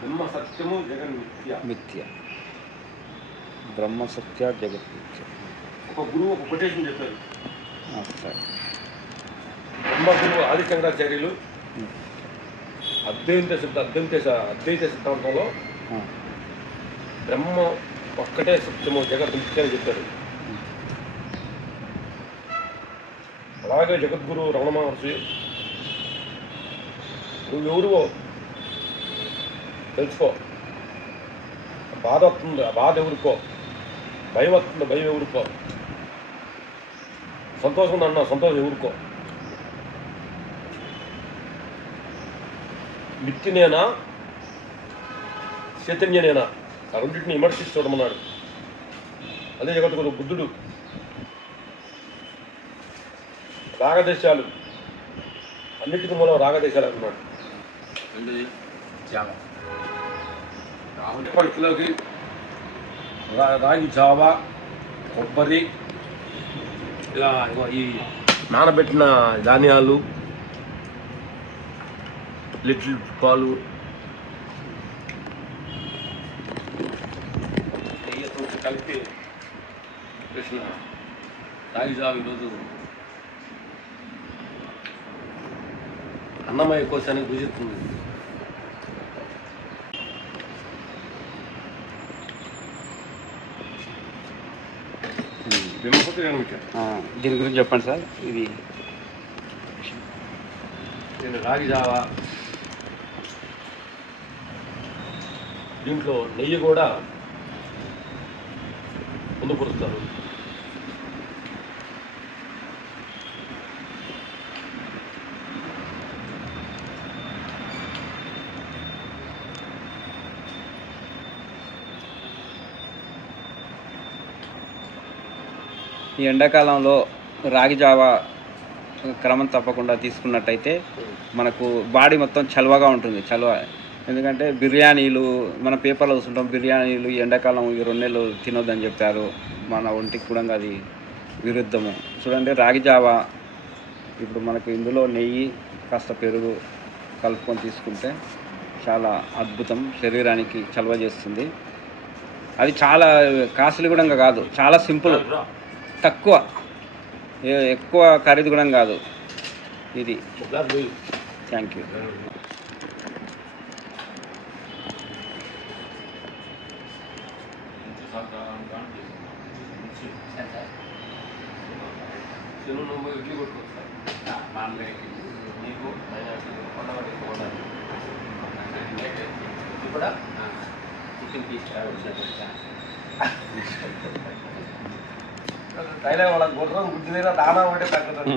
బ్రహ్మ సత్యము జగన్ మిథ్య. మిథ్య. బ్రహ్మ సత్య జగత్ మిథ్య. ఒక గురువు ఒక కొటేషన్ చెప్పారు. సరే. బ్రహ్మ గురువు ఆది శంకరాచార్యులు అద్వైత సిద్ధాంతంలో బ్రహ్మ ఒక్కటే సత్యము జగత్ మిథ్య అని చెప్పారు. అలాగే జగద్గురు రమణ మహర్షి నువ్వెవరువో తెలుసుకో, బాధ వస్తుంది ఆ బాధ ఎవరుకో, భయం వస్తుంది భయం ఎవరుకో, సంతోషం ఉందన్నా సంతోషం ఎవరుకో, నిత్యనేనా చైతన్యనేనా ఆ రెండింటిని విమర్శించి చూడమన్నాడు. అదే జగద్గురు బుద్ధుడు రాగదేశాలు అన్నిటికీ మూలం రాగదేశాలు అన్నాడు. పంటలోకి రాగి జావ, కొబ్బరి, ఇలా ఈ నానబెట్టిన ధాన్యాలు, లిటిల్ పాలు, నెయ్యితో కలిపి చేసిన రాగి జావ ఈరోజు అన్నమయ్య కోశానికి భుజిస్తుంది. దీని గురించి చెప్పండి సార్. ఇది రాగి జావా, దీంట్లో నెయ్యి కూడా పొందుపరుస్తారు. ఈ ఎండాకాలంలో రాగి జావా క్రమం తప్పకుండా తీసుకున్నట్టయితే మనకు బాడీ మొత్తం చలవగా ఉంటుంది. ఎందుకంటే బిర్యానీలు మన పేపర్లో చూస్తుంటాం, బిర్యానీలు ఈ ఎండాకాలం ఈ 2 నెలలు తినొద్దని చెప్పారు. మన ఒంటికి కూడా అది విరుద్ధము. చూడండి రాగి జావా ఇప్పుడు మనకు ఇందులో నెయ్యి కాస్త పెరుగు కలుపుకొని తీసుకుంటే చాలా అద్భుతం, శరీరానికి చలవ చేస్తుంది. అది చాలా కాస్ట్లీ కూడా కాదు, చాలా సింపుల్, తక్కువ, ఎక్కువ ఖరీదు కూడా కాదు ఇది. Thank you. వాళ్ళ గుర్రం గుడ్డి దానా ఒకటే తగ్గదు.